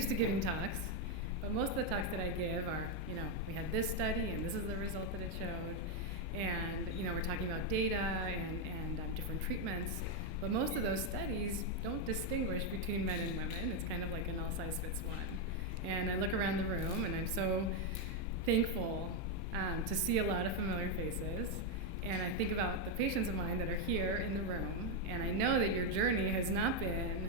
used to giving talks, but most of the talks that I give are, we had this study and this is the result that it showed, and we're talking about data and different treatments. But most of those studies don't distinguish between men and women. It's kind of like an all size fits one. And I look around the room and I'm so thankful to see a lot of familiar faces. And I think about the patients of mine that are here in the room, and I know that your journey has not been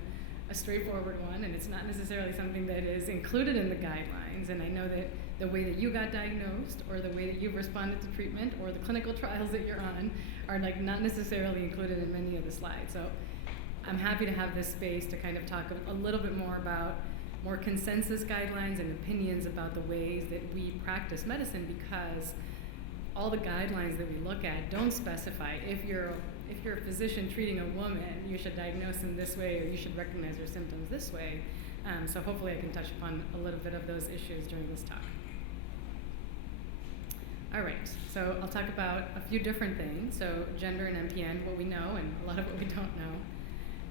a straightforward one, and it's not necessarily something that is included in the guidelines. And I know that the way that you got diagnosed, or the way that you've responded to treatment, or the clinical trials that you're on are not necessarily included in many of the slides. So I'm happy to have this space to kind of talk a little bit more about more consensus guidelines and opinions about the ways that we practice medicine, because all the guidelines that we look at don't specify if you're a physician treating a woman, you should diagnose them this way, or you should recognize their symptoms this way. So hopefully I can touch upon a little bit of those issues during this talk. All right, so I'll talk about a few different things. So gender and MPN, what we know, and a lot of what we don't know.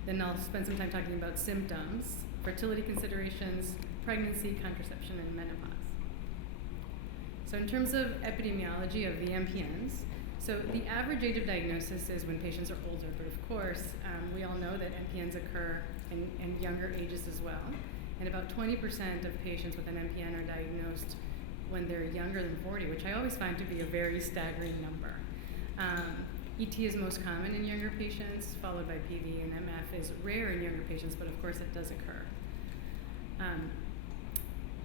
Then I'll spend some time talking about symptoms, fertility considerations, pregnancy, contraception, and menopause. So in terms of epidemiology of the MPNs, so the average age of diagnosis is when patients are older, but of course, we all know that MPNs occur in younger ages as well. And about 20% of patients with an MPN are diagnosed when they're younger than 40, which I always find to be a very staggering number. ET is most common in younger patients, followed by PV, and MF is rare in younger patients, but of course it does occur.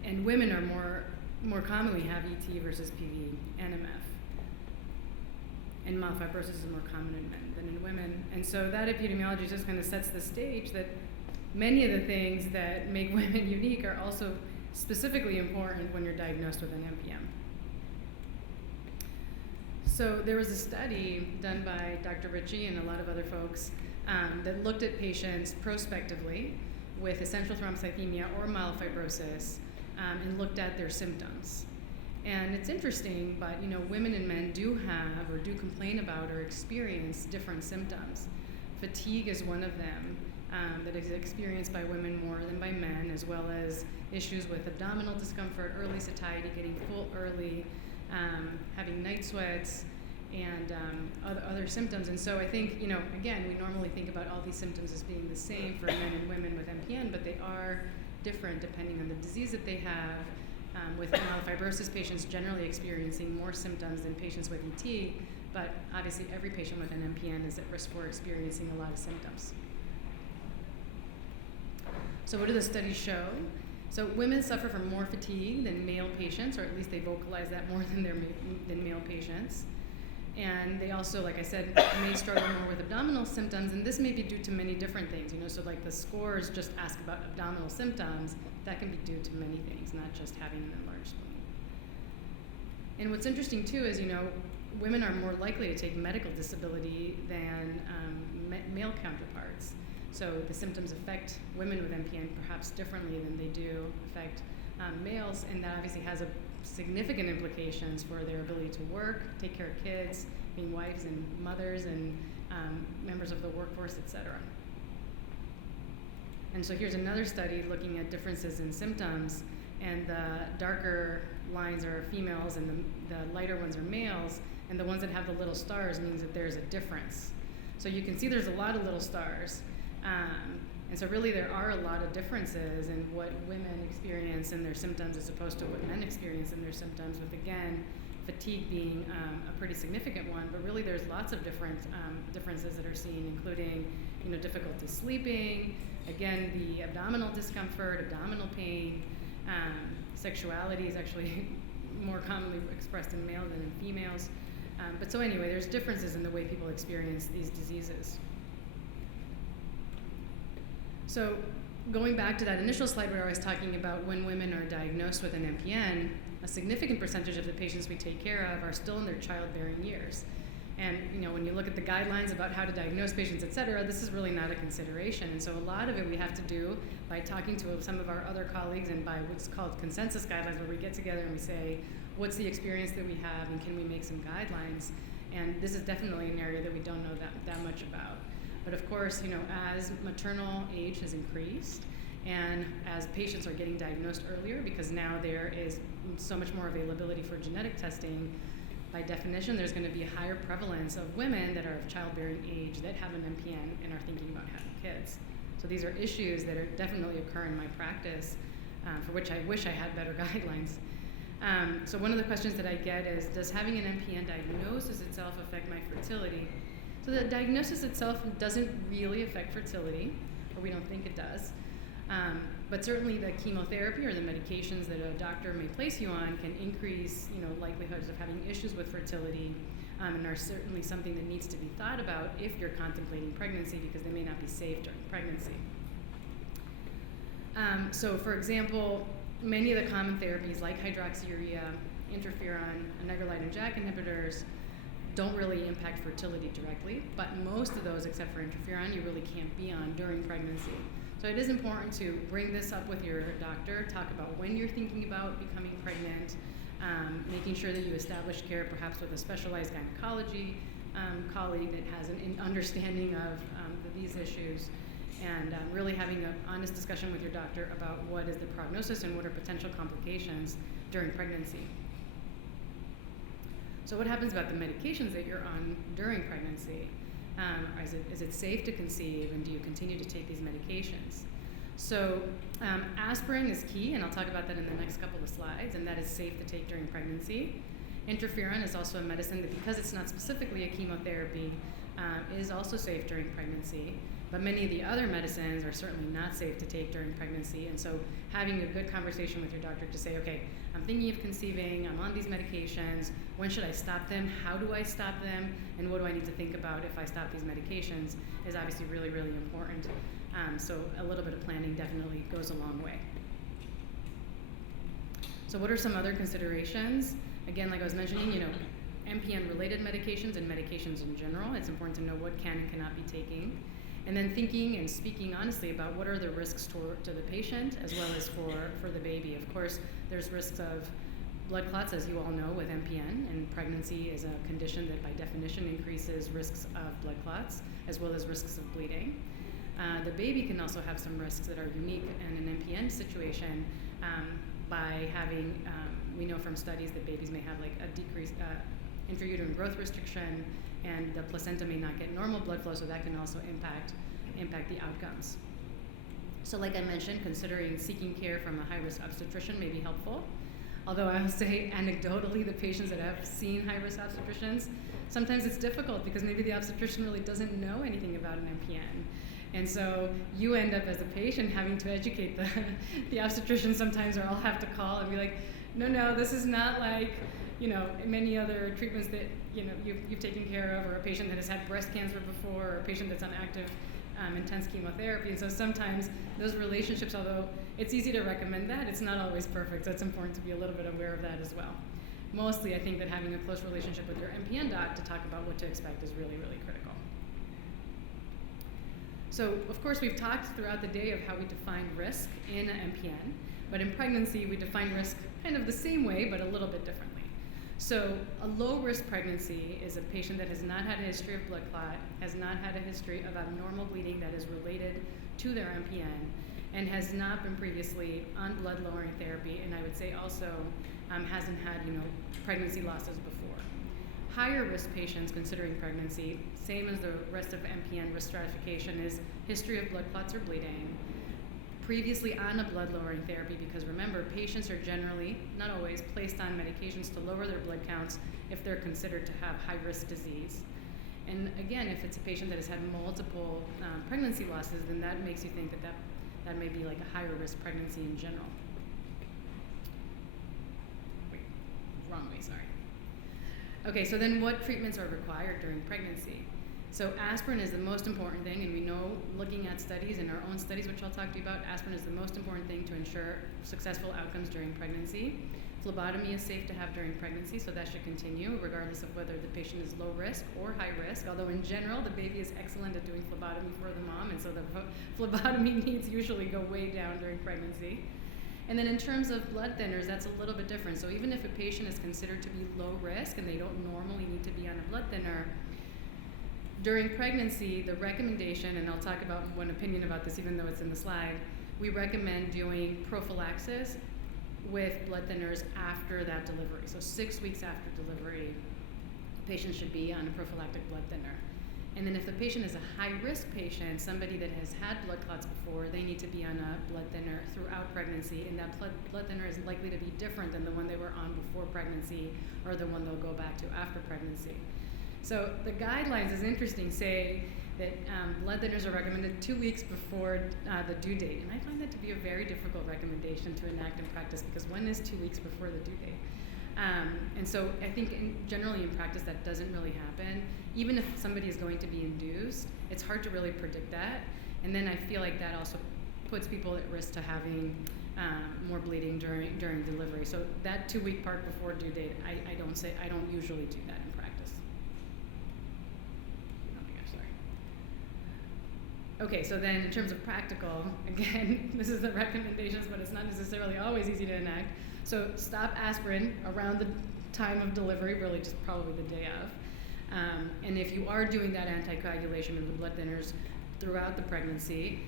And women are more commonly have ET versus PV and MF. And myelofibrosis is more common in men than in women. And so that epidemiology just kind of sets the stage that many of the things that make women unique are also specifically important when you're diagnosed with an MPN. So there was a study done by Dr. Ritchie and a lot of other folks that looked at patients prospectively with essential thrombocythemia or myelofibrosis and looked at their symptoms. And it's interesting, but women and men do have or do complain about or experience different symptoms. Fatigue is one of them that is experienced by women more than by men, as well as issues with abdominal discomfort, early satiety, getting full early, having night sweats, and other symptoms. And so I think, again, we normally think about all these symptoms as being the same for men and women with MPN, but they are different depending on the disease that they have. With myelofibrosis patients generally experiencing more symptoms than patients with ET, but obviously every patient with an MPN is at risk for experiencing a lot of symptoms. So what do the studies show? So women suffer from more fatigue than male patients, or at least they vocalize that more than male patients. And they also, like I said, may struggle more with abdominal symptoms, and this may be due to many different things. So like the scores just ask about abdominal symptoms. That can be due to many things, not just having an enlarged spleen. And what's interesting too is, women are more likely to take medical disability than male counterparts. So the symptoms affect women with MPN perhaps differently than they do affect males, and that obviously has significant implications for their ability to work, take care of kids, being wives and mothers and members of the workforce, et cetera. And so here's another study looking at differences in symptoms, and the darker lines are females and the lighter ones are males, and the ones that have the little stars means that there's a difference. So you can see there's a lot of little stars. And so really there are a lot of differences in what women experience in their symptoms as opposed to what men experience in their symptoms, with, again, fatigue being a pretty significant one, but really there's lots of different differences that are seen, including difficulty sleeping, again, the abdominal discomfort, abdominal pain. Sexuality is actually more commonly expressed in male than in females. But so anyway, there's differences in the way people experience these diseases. So going back to that initial slide where I was talking about when women are diagnosed with an MPN, a significant percentage of the patients we take care of are still in their childbearing years. And when you look at the guidelines about how to diagnose patients, et cetera, this is really not a consideration. And so a lot of it we have to do by talking to some of our other colleagues and by what's called consensus guidelines, where we get together and we say, what's the experience that we have and can we make some guidelines? And this is definitely an area that we don't know that much about. But of course, as maternal age has increased And as patients are getting diagnosed earlier, because now there is so much more availability for genetic testing, by definition, there's going to be a higher prevalence of women that are of childbearing age that have an MPN and are thinking about having kids. So these are issues that are definitely occur in my practice, for which I wish I had better guidelines. So one of the questions that I get is, does having an MPN diagnosis itself affect my fertility? So the diagnosis itself doesn't really affect fertility, or we don't think it does. But certainly the chemotherapy or the medications that a doctor may place you on can increase, likelihoods of having issues with fertility, and are certainly something that needs to be thought about if you're contemplating pregnancy, because they may not be safe during pregnancy. So for example, many of the common therapies like hydroxyurea, interferon, anagrelide, and JAK inhibitors don't really impact fertility directly, but most of those, except for interferon, you really can't be on during pregnancy. So it is important to bring this up with your doctor, talk about when you're thinking about becoming pregnant, making sure that you establish care perhaps with a specialized gynecology colleague that has an understanding of these issues, and really having an honest discussion with your doctor about what is the prognosis and what are potential complications during pregnancy. So what happens about the medications that you're on during pregnancy? Is it safe to conceive, and do you continue to take these medications? So aspirin is key, and I'll talk about that in the next couple of slides, and that is safe to take during pregnancy. Interferon is also a medicine that, because it's not specifically a chemotherapy, is also safe during pregnancy. But many of the other medicines are certainly not safe to take during pregnancy, and so having a good conversation with your doctor to say, okay, I'm thinking of conceiving, I'm on these medications, when should I stop them, how do I stop them, and what do I need to think about if I stop these medications is obviously really, really important. So a little bit of planning definitely goes a long way. So what are some other considerations? Again, like I was mentioning, MPN-related medications and medications in general, it's important to know what can and cannot be taken. And then thinking and speaking honestly about what are the risks to the patient as well as for the baby. Of course, there's risks of blood clots, as you all know, with MPN, and pregnancy is a condition that by definition increases risks of blood clots as well as risks of bleeding. The baby can also have some risks that are unique in an MPN situation by having, we know from studies that babies may have like a decreased intrauterine growth restriction, and the placenta may not get normal blood flow, so that can also impact the outcomes. So like I mentioned, considering seeking care from a high-risk obstetrician may be helpful. Although I will say anecdotally, the patients that have seen high-risk obstetricians, sometimes it's difficult because maybe the obstetrician really doesn't know anything about an MPN. And so you end up as a patient having to educate the obstetrician sometimes, or I'll have to call and be like, no, this is not like, many other treatments that, you've taken care of, or a patient that has had breast cancer before, or a patient that's on active intense chemotherapy. And so sometimes those relationships, although it's easy to recommend that, it's not always perfect. So it's important to be a little bit aware of that as well. Mostly, I think that having a close relationship with your MPN doc to talk about what to expect is really, really critical. So, of course, we've talked throughout the day of how we define risk in MPN, but in pregnancy, we define risk kind of the same way, but a little bit differently. So a low-risk pregnancy is a patient that has not had a history of blood clot, has not had a history of abnormal bleeding that is related to their MPN, and has not been previously on blood-lowering therapy, and I would say also hasn't had, pregnancy losses before. Higher-risk patients considering pregnancy, same as the rest of MPN risk stratification, is history of blood clots or bleeding, previously on a blood-lowering therapy, because remember, patients are generally, not always, placed on medications to lower their blood counts if they're considered to have high-risk disease. And again, if it's a patient that has had multiple pregnancy losses, then that makes you think that may be like a higher-risk pregnancy in general. Wait, wrong way, sorry. Okay, so then what treatments are required during pregnancy? So aspirin is the most important thing, and we know, looking at studies, in our own studies, which I'll talk to you about, aspirin is the most important thing to ensure successful outcomes during pregnancy. Phlebotomy is safe to have during pregnancy, so that should continue, regardless of whether the patient is low risk or high risk, although in general, the baby is excellent at doing phlebotomy for the mom, and so the phlebotomy needs usually go way down during pregnancy. And then in terms of blood thinners, that's a little bit different. So even if a patient is considered to be low risk and they don't normally need to be on a blood thinner, during pregnancy, the recommendation, and I'll talk about one opinion about this even though it's in the slide, we recommend doing prophylaxis with blood thinners after that delivery. So 6 weeks after delivery, patients should be on a prophylactic blood thinner. And then if the patient is a high-risk patient, somebody that has had blood clots before, they need to be on a blood thinner throughout pregnancy, and that blood thinner is likely to be different than the one they were on before pregnancy or the one they'll go back to after pregnancy. So the guidelines, is interesting, say that blood thinners are recommended 2 weeks before the due date. And I find that to be a very difficult recommendation to enact in practice, because when is 2 weeks before the due date? And so I think generally in practice that doesn't really happen. Even if somebody is going to be induced, it's hard to really predict that. And then I feel like that also puts people at risk to having more bleeding during delivery. So that 2 week part before due date, I don't usually do that in practice. Oh my gosh, sorry. Okay, so then in terms of practical, again, this is the recommendations, but it's not necessarily always easy to enact. So stop aspirin around the time of delivery, really just probably the day of. And if you are doing that anticoagulation of the blood thinners throughout the pregnancy,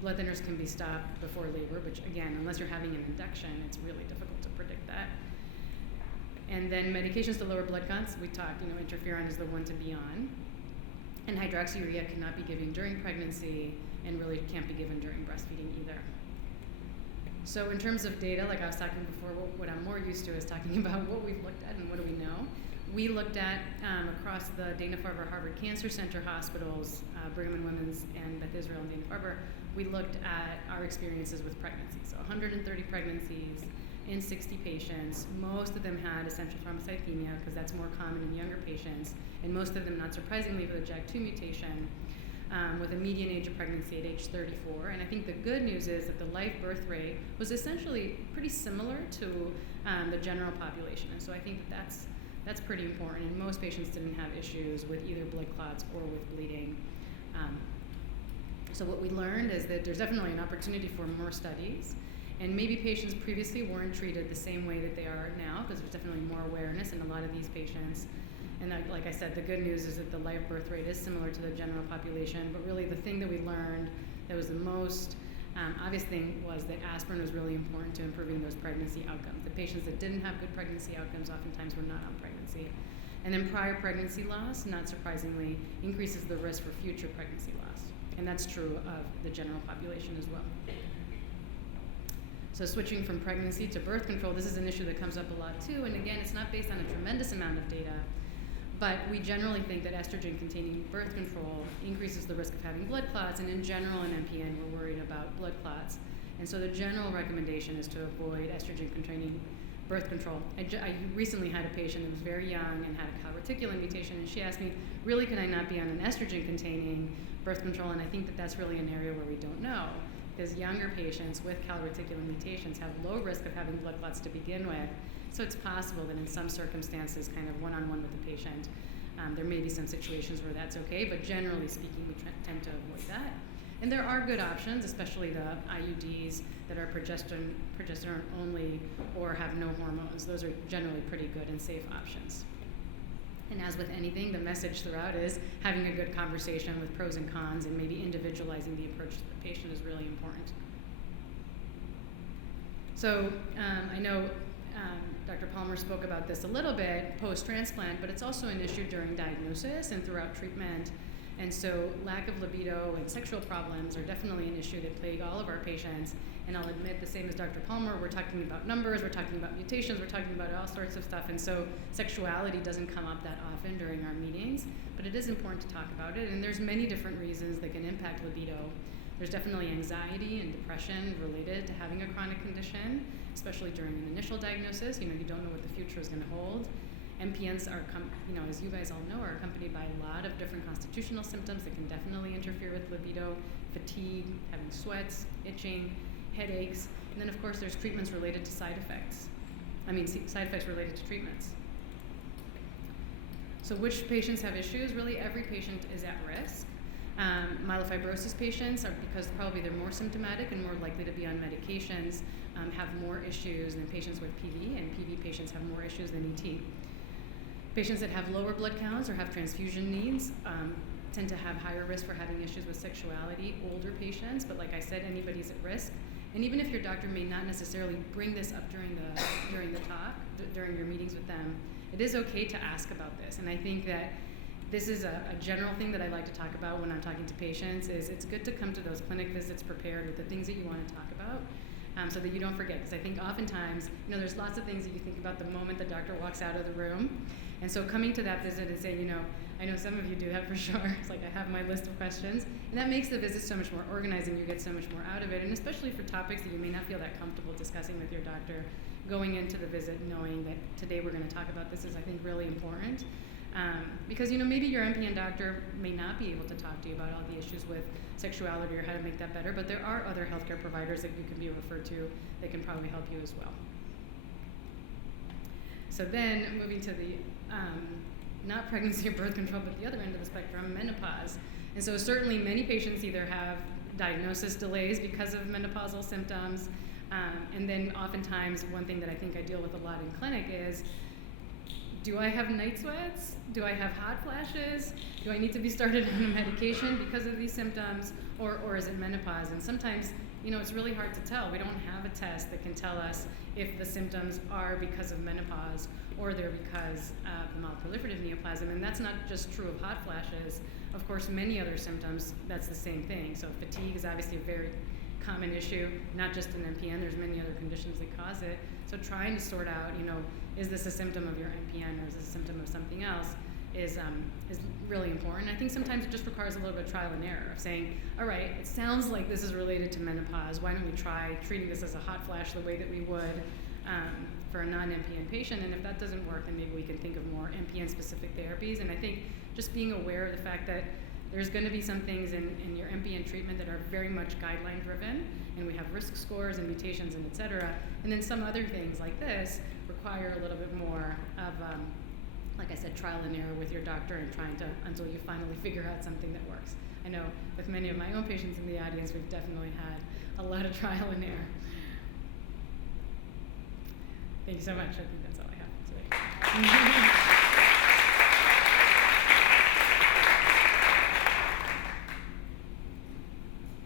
blood thinners can be stopped before labor, which again, unless you're having an induction, it's really difficult to predict that. And then medications to lower blood counts, we talked, interferon is the one to be on. And hydroxyurea cannot be given during pregnancy and really can't be given during breastfeeding either. So in terms of data, like I was talking before, what I'm more used to is talking about what we've looked at and what do we know. We looked at, across the Dana-Farber Harvard Cancer Center hospitals, Brigham and Women's and Beth Israel and Dana-Farber, we looked at our experiences with pregnancy. So 130 pregnancies in 60 patients. Most of them had essential thrombocythemia, because that's more common in younger patients, and most of them, not surprisingly, with a JAK2 mutation. With a median age of pregnancy at age 34. And I think the good news is that the live birth rate was essentially pretty similar to the general population. And so I think that's pretty important. And most patients didn't have issues with either blood clots or with bleeding. So what we learned is that there's definitely an opportunity for more studies. And maybe patients previously weren't treated the same way that they are now, because there's definitely more awareness in a lot of these patients. And like I said, the good news is that the live birth rate is similar to the general population, but really the thing that we learned that was the most obvious thing was that aspirin was really important to improving those pregnancy outcomes. The patients that didn't have good pregnancy outcomes oftentimes were not on pregnancy. And then prior pregnancy loss, not surprisingly, increases the risk for future pregnancy loss. And that's true of the general population as well. So switching from pregnancy to birth control, this is an issue that comes up a lot too. And again, it's not based on a tremendous amount of data, but we generally think that estrogen-containing birth control increases the risk of having blood clots, and in general in MPN, we're worried about blood clots. And so the general recommendation is to avoid estrogen-containing birth control. I recently had a patient who was very young and had a calreticulin mutation, and she asked me, really, can I not be on an estrogen-containing birth control? And I think that that's really an area where we don't know, because younger patients with calreticulin mutations have low risk of having blood clots to begin with. So it's possible that in some circumstances, kind of one-on-one with the patient, there may be some situations where that's okay, but generally speaking, we tend to avoid that. And there are good options, especially the IUDs that are progesterone only or have no hormones. Those are generally pretty good and safe options. And as with anything, the message throughout is having a good conversation with pros and cons, and maybe individualizing the approach to the patient is really important. So I know Dr. Palmer spoke about this a little bit post-transplant, but it's also an issue during diagnosis and throughout treatment. And so lack of libido and sexual problems are definitely an issue that plague all of our patients. And I'll admit, the same as Dr. Palmer, we're talking about numbers, we're talking about mutations, we're talking about all sorts of stuff. And so sexuality doesn't come up that often during our meetings, but it is important to talk about it. And there's many different reasons that can impact libido. There's definitely anxiety and depression related to having a chronic condition, especially during an initial diagnosis. You don't know what the future is going to hold. MPNs are, as you guys all know, are accompanied by a lot of different constitutional symptoms that can definitely interfere with libido: fatigue, having sweats, itching, headaches, and then of course there's treatments related to side effects. Side effects related to treatments. So which patients have issues? Really, every patient is at risk. Myelofibrosis patients are, because probably they're more symptomatic and more likely to be on medications, have more issues than patients with PV, and PV patients have more issues than ET. Patients that have lower blood counts or have transfusion needs tend to have higher risk for having issues with sexuality, older patients, but like I said, anybody's at risk. And even if your doctor may not necessarily bring this up during the talk, during your meetings with them, it is okay to ask about this. And I think that this is a general thing that I like to talk about when I'm talking to patients, is it's good to come to those clinic visits prepared with the things that you want to talk about, so that you don't forget. Because I think oftentimes, there's lots of things that you think about the moment the doctor walks out of the room. And so coming to that visit and saying, I know some of you do that for sure. It's like I have my list of questions. And that makes the visit so much more organized and you get so much more out of it. And especially for topics that you may not feel that comfortable discussing with your doctor, going into the visit knowing that today we're going to talk about this is, I think, really important. Because, maybe your MPN doctor may not be able to talk to you about all the issues with sexuality or how to make that better, but there are other healthcare providers that you can be referred to that can probably help you as well. So then, moving to the not pregnancy or birth control, but the other end of the spectrum, menopause. And so certainly many patients either have diagnosis delays because of menopausal symptoms, and then oftentimes one thing that I think I deal with a lot in clinic is, do I have night sweats? Do I have hot flashes? Do I need to be started on a medication because of these symptoms? Or is it menopause? And sometimes, it's really hard to tell. We don't have a test that can tell us if the symptoms are because of menopause or they're because of the myeloproliferative neoplasm. And that's not just true of hot flashes. Of course, many other symptoms, that's the same thing. So fatigue is obviously a very common issue, not just in MPN. There's many other conditions that cause it. So trying to sort out, is this a symptom of your MPN or is this a symptom of something else is really important. I think sometimes it just requires a little bit of trial and error of saying, all right, it sounds like this is related to menopause. Why don't we try treating this as a hot flash the way that we would for a non-MPN patient? And if that doesn't work, then maybe we can think of more MPN-specific therapies. And I think just being aware of the fact that there's going to be some things in your MPN treatment that are very much guideline-driven, and we have risk scores and mutations and et cetera. And then some other things like this require a little bit more of, like I said, trial and error with your doctor and trying to, until you finally figure out something that works. I know with many of my own patients in the audience, we've definitely had a lot of trial and error. Thank you so much. I think that's all I have today.